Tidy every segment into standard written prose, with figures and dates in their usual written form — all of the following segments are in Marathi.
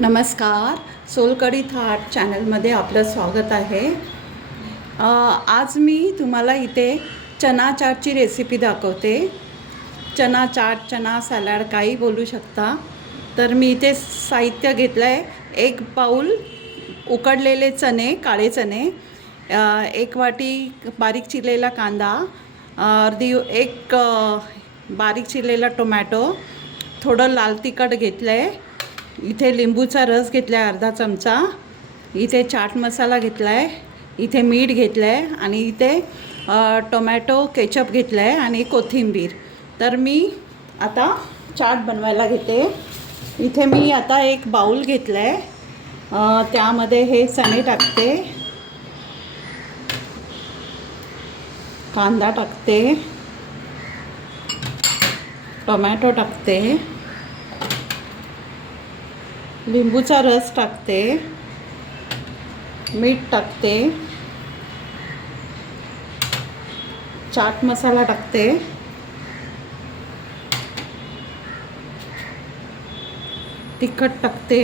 नमस्कार. सोलकढी थाट चॅनलमध्ये आपलं स्वागत आहे. आज मी तुम्हाला इथे चना चाटची रेसिपी दाखवते. चना चाट, चना सॅलड काही बोलू शकता. तर मी इथे साहित्य घेतलं आहे. 1 बाउल उकडलेले चणे, काळे चणे, 1 वाटी बारीक चिरलेला कांदा, एक बारीक चिरलेला टोमॅटो, थोडं लाल तिखट घेतलं आहे. इथे लिंबूचा रस घेतला आहे अर्धा चमचा. इथे चाट मसाला घेतला आहे. इथे मीठ घेतलं आहे आणि इथे टोमॅटो केचप घेतलं आहे आणि कोथिंबीर. तर मी आता चाट बनवायला घेते. इथे मी आता एक बाउल घेतलं आहे. त्यामध्ये हे चणे टाकते, कांदा टाकते, टोमॅटो टाकते, लिंबूचा रस टाकते, मीठ टाकते, चाट मसाला टाकते, तिखट टाकते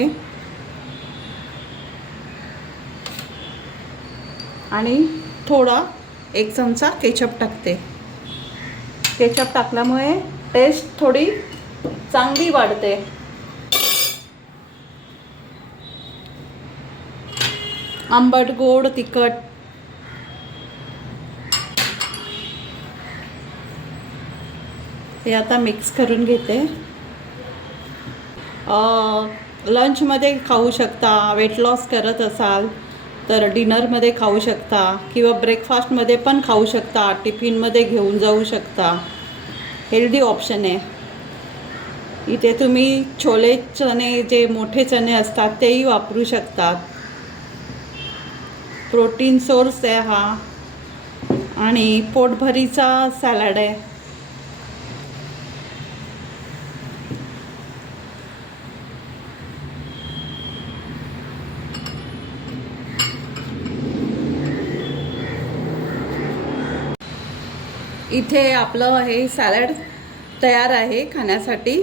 आणि थोडा 1 चमचा केचप टाकते. केचप टाकल्यामुळे टेस्ट थोडी चांगली वाढते. आंबट, गोड, तिखट. हे आता मिक्स करून घेते. लंचमध्ये खाऊ शकता, वेट लॉस करत असाल तर डिनरमध्ये खाऊ शकता किंवा ब्रेकफास्टमध्ये पण खाऊ शकता, टिफिनमध्ये घेऊन जाऊ शकता. हेल्दी ऑप्शन आहे. इथे तुम्ही छोले चणे, जे मोठे चणे असतात तेही वापरू शकतात. प्रोटीन सोर्स आहे हा आणि पोटभरीचा सॅलड आहे. इथे आपलं हे सॅलड तयार आहे खाण्यासाठी.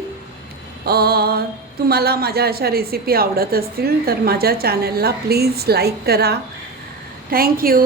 तुम्हाला माझ्या अशा रेसिपी आवडत असतील तर माझ्या चॅनलला प्लीज लाईक करा. थँक्यू.